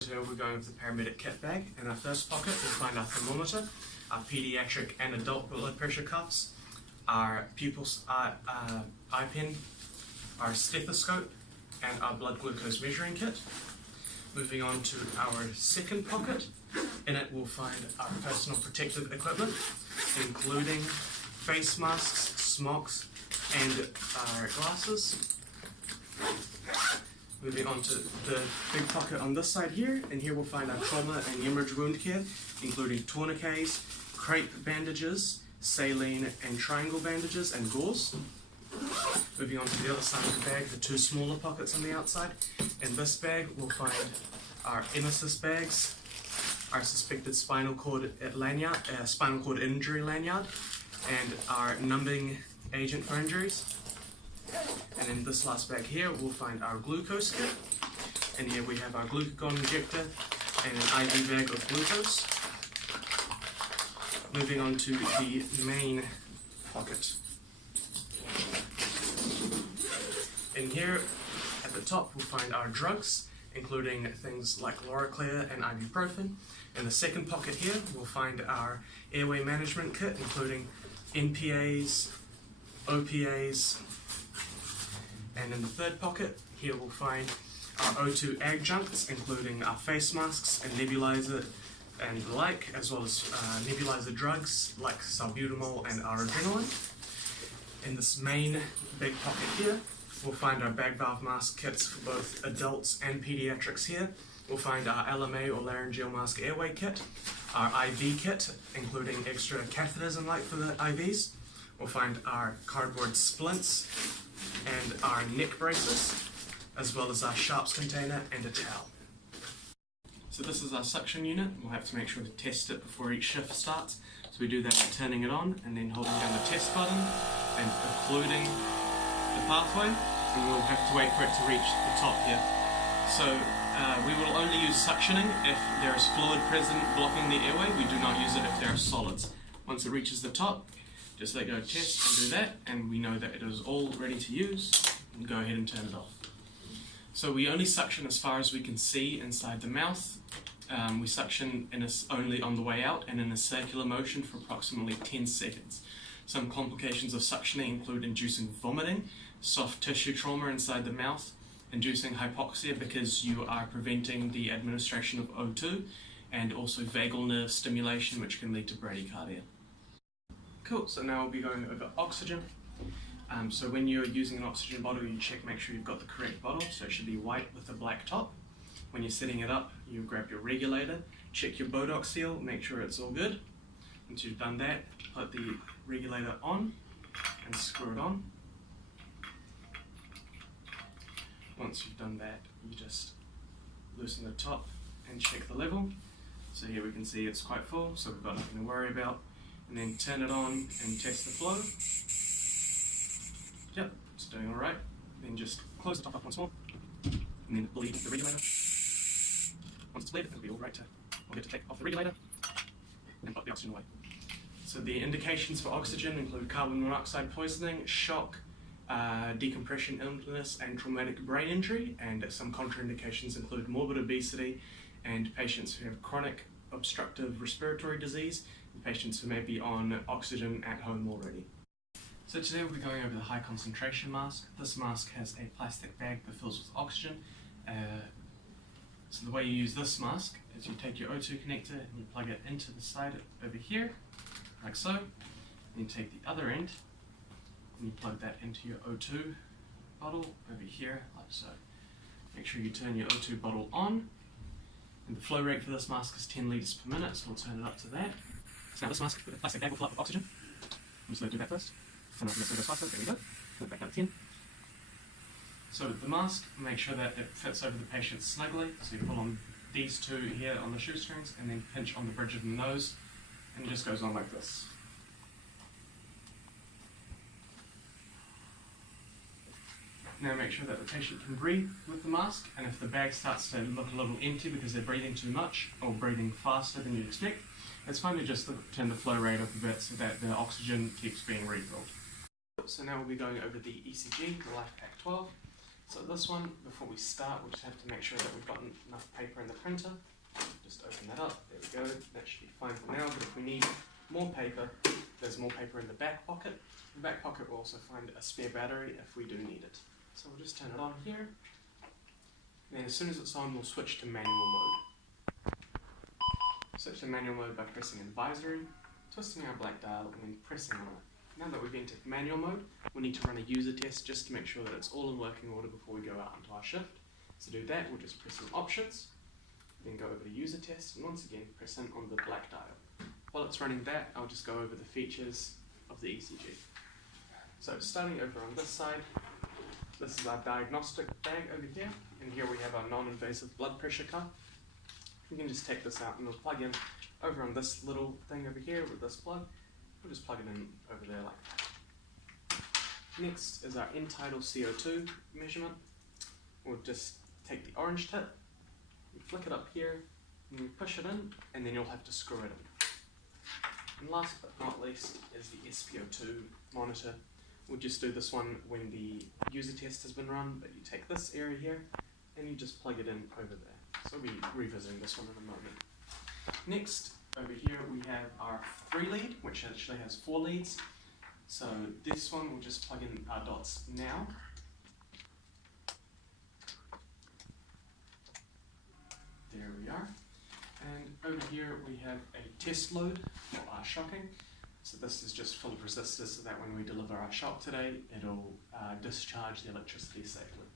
Today we're going with the paramedic kit bag. In our first pocket we'll find our thermometer, our pediatric and adult blood pressure cuffs, our pupil eye pen, our stethoscope and our blood glucose measuring kit. Moving on to our second pocket, in it we'll find our personal protective equipment including face masks, smocks and our glasses. Moving on to the big pocket on this side here, and here we'll find our trauma and hemorrhage wound care, including tourniquets, crepe bandages, saline and triangle bandages, and gauze. Moving on to the other side of the bag, the two smaller pockets on the outside. In this bag we'll find our emesis bags, our suspected spinal cord injury lanyard, and our numbing agent for injuries. And in this last bag here we'll find our glucose kit, and here we have our glucagon injector and an IV bag of glucose. Moving on to the main pocket. In here at the top we'll find our drugs, including things like Loraclear and ibuprofen. In the second pocket here we'll find our airway management kit, including NPAs, OPAs. And in the third pocket, here we'll find our O2 adjuncts, including our face masks and nebulizer and the like, as well as nebulizer drugs like salbutamol and our adrenaline. In this main big pocket here, we'll find our bag valve mask kits for both adults and pediatrics here. We'll find our LMA or laryngeal mask airway kit, our IV kit, including extra catheters and like for the IVs. We'll find our cardboard splints and our neck braces, as well as our sharps container and a towel. So this is our suction unit. We'll have to make sure to test it before each shift starts. So we do that by turning it on and then holding down the test button and occluding the pathway, and we'll have to wait for it to reach the top here. So we will only use suctioning if there is fluid present blocking the airway. We do not use it if there are solids. Once it reaches the top, just let go, test and do that, and we know that it is all ready to use, and go ahead and turn it off. So we only suction as far as we can see inside the mouth. We suction only on the way out and in a circular motion for approximately 10 seconds. Some complications of suctioning include inducing vomiting, soft tissue trauma inside the mouth, inducing hypoxia because you are preventing the administration of O2, and also vagal nerve stimulation, which can lead to bradycardia. Cool, so now we'll be going over oxygen. So when you're using an oxygen bottle, you make sure you've got the correct bottle, so it should be white with a black top. When you're setting it up, you grab your regulator, check your Botox seal, make sure it's all good. Once you've done that, put the regulator on and screw it on. Once you've done that, you just loosen the top and check the level. So here we can see it's quite full, so we've got nothing to worry about. And then turn it on and test the flow. Yep, it's doing alright. Then just close the top up once more, and then bleed the regulator. Once it's bled, it'll be alright we'll get to take off the regulator and put the oxygen away. So the indications for oxygen include carbon monoxide poisoning, shock, decompression illness and traumatic brain injury, and some contraindications include morbid obesity and patients who have chronic obstructive respiratory disease, and patients who may be on oxygen at home already. So today we'll be going over the high concentration mask. This mask has a plastic bag that fills with oxygen. So the way you use this mask is you take your O2 connector and you plug it into the side over here, like so. Then you take the other end and you plug that into your O2 bottle over here, like so. Make sure you turn your O2 bottle on. And the flow rate for this mask is 10 litres per minute, so we'll turn it up to that. So now this mask with a plastic bag will fill up with oxygen. I'm just going to do that first. Turn it up so it goes faster. There we go. Put it back down to 10. So with the mask, make sure that it fits over the patient snugly. So you pull on these two here on the shoestrings and then pinch on the bridge of the nose, and it just goes on like this. Now make sure that the patient can breathe with the mask, and if the bag starts to look a little empty because they're breathing too much or breathing faster than you'd expect, it's fine to just turn the flow rate up a bit so that the oxygen keeps being refilled. So now we'll be going over the ECG, the LifePak 12. So this one, before we start, we'll just have to make sure that we've got enough paper in the printer. Just open that up, there we go, that should be fine for now, but if we need more paper, there's more paper in the back pocket. In the back pocket we'll also find a spare battery if we do need it. So we'll just turn it on here, and then as soon as it's on we'll switch to manual mode. Switch to manual mode by pressing advisory, twisting our black dial, and then pressing on it. Now that we've entered manual mode, we'll need to run a user test just to make sure that it's all in working order before we go out onto our shift. So to do that, we'll just press on options, then go over to user test, and once again press in on the black dial. While it's running that, I'll just go over the features of the ECG. So starting over on this side, this is our diagnostic bag over here, and here we have our non-invasive blood pressure cuff. We can just take this out and we'll plug in over on this little thing over here with this plug. We'll just plug it in over there like that. Next is our end-tidal CO2 measurement. We'll just take the orange tip, we flick it up here, and we push it in, and then you'll have to screw it in. And last but not least is the SpO2 monitor. We'll just do this one when the user test has been run, but you take this area here, and you just plug it in over there. So we'll be revisiting this one in a moment. Next, over here we have our 3-lead, which actually has 4 leads. So this one we'll just plug in our dots now. There we are. And over here we have a test load for our shocking. So this is just full of resistors so that when we deliver our shock today, it'll discharge the electricity safely.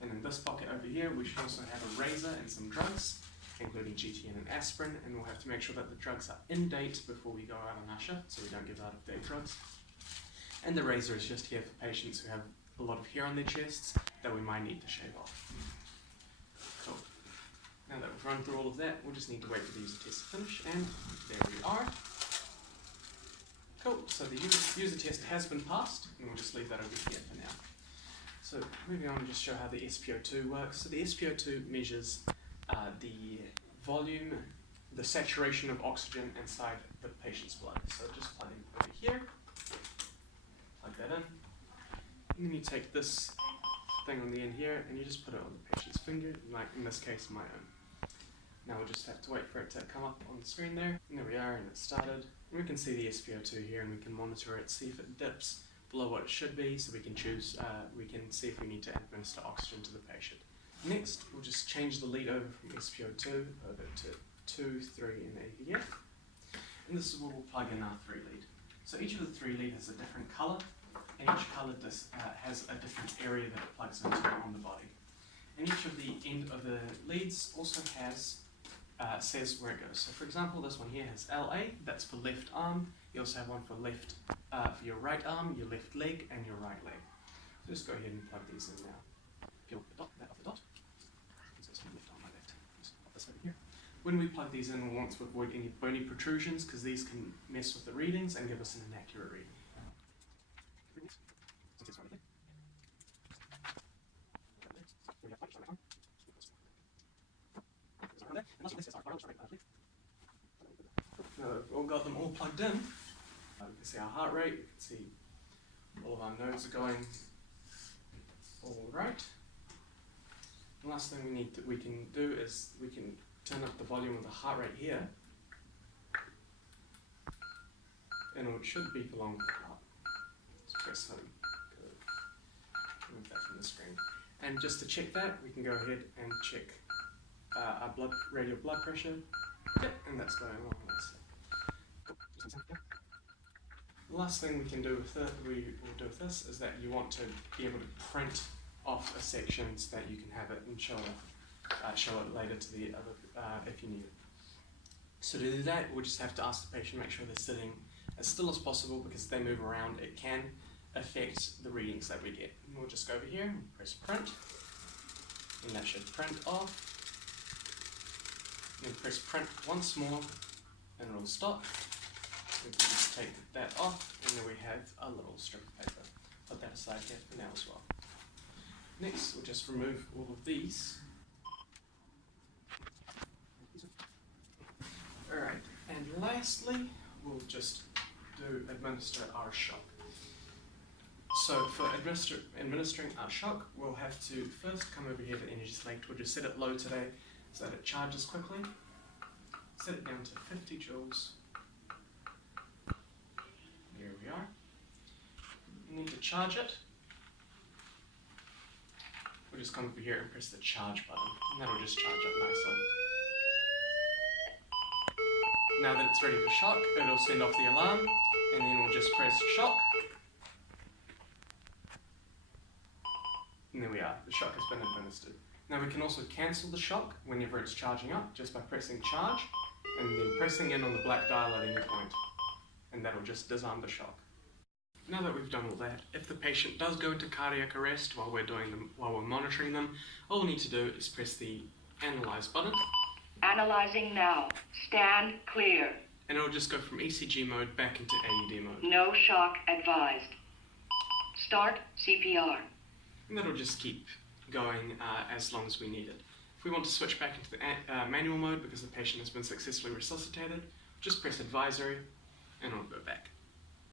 And in this pocket over here, we should also have a razor and some drugs, including GTN and aspirin, and we'll have to make sure that the drugs are in date before we go out on our shift, so we don't give out of date drugs. And the razor is just here for patients who have a lot of hair on their chests that we might need to shave off. Cool. Now that we've run through all of that, we'll just need to wait for the user test to finish, and there we are. Cool, so the user test has been passed, and we'll just leave that over here for now. So moving on, just show how the SpO2 works. So the SpO2 measures the volume, the saturation of oxygen inside the patient's blood. So just plug in over here, plug that in, and then you take this thing on the end here and you just put it on the patient's finger, like in this case my own. Now we'll just have to wait for it to come up on the screen there, and there we are, and it started. And we can see the SpO2 here, and we can monitor it, see if it dips below what it should be, so we can choose, we can see if we need to administer oxygen to the patient. Next, we'll just change the lead over from SpO2 over to 2, 3, and AVF. And this is where we'll plug in our 3-lead. So each of the 3-lead has a different color, and each color has a different area that it plugs into on the body. And each of the end of the leads also has says where it goes. So for example, this one here has LA, that's for left arm. You also have one for left, for your right arm, your left leg, and your right leg. So just go ahead and plug these in now. Peel the dot, that off the dot. So it's left arm, right left. Just pop this over here. When we plug these in, we want to avoid any bony protrusions because these can mess with the readings and give us an inaccurate reading. Now that we've all got them all plugged in, we can see our heart rate, we can see all of our nodes are going all right. The last thing we can do is we can turn up the volume of the heart rate here, and it should beep along with the heart. Let's press home. Good. Remove that from the screen. And just to check that, we can go ahead and check our radial blood pressure. Yep, and that's going along nicely. The last thing we can do with this is that you want to be able to print off a section so that you can have it and show it later to the other if you need it. So to do that, we'll just have to ask the patient to make sure they're sitting as still as possible, because if they move around, it can affect the readings that we get. And we'll just go over here and press print, and that should print off. And then press print once more, and it'll stop. We can just take that off, and then we have a little strip of paper. Put that aside here for now as well. Next, we'll just remove all of these. Alright, and lastly, we'll just administer our shock. So for administering our shock, we'll have to first come over here to the energy select. We'll just set it low today so that it charges quickly. Set it down to 50 joules. There we are. You need to charge it. We'll just come over here and press the charge button, and that'll just charge up nicely. Now that it's ready for shock, it'll send off the alarm, and then we'll just press shock. And there we are, the shock has been administered. Now we can also cancel the shock whenever it's charging up, just by pressing charge, and then pressing in on the black dial at any point. And that'll just disarm the shock. Now that we've done all that, if the patient does go into cardiac arrest while we're monitoring them, all we need to do is press the Analyze button. Analyzing now. Stand clear. And it'll just go from ECG mode back into AED mode. No shock advised. Start CPR. And that'll just keep going as long as we need it. If we want to switch back into the manual mode because the patient has been successfully resuscitated, just press advisory and it'll go back.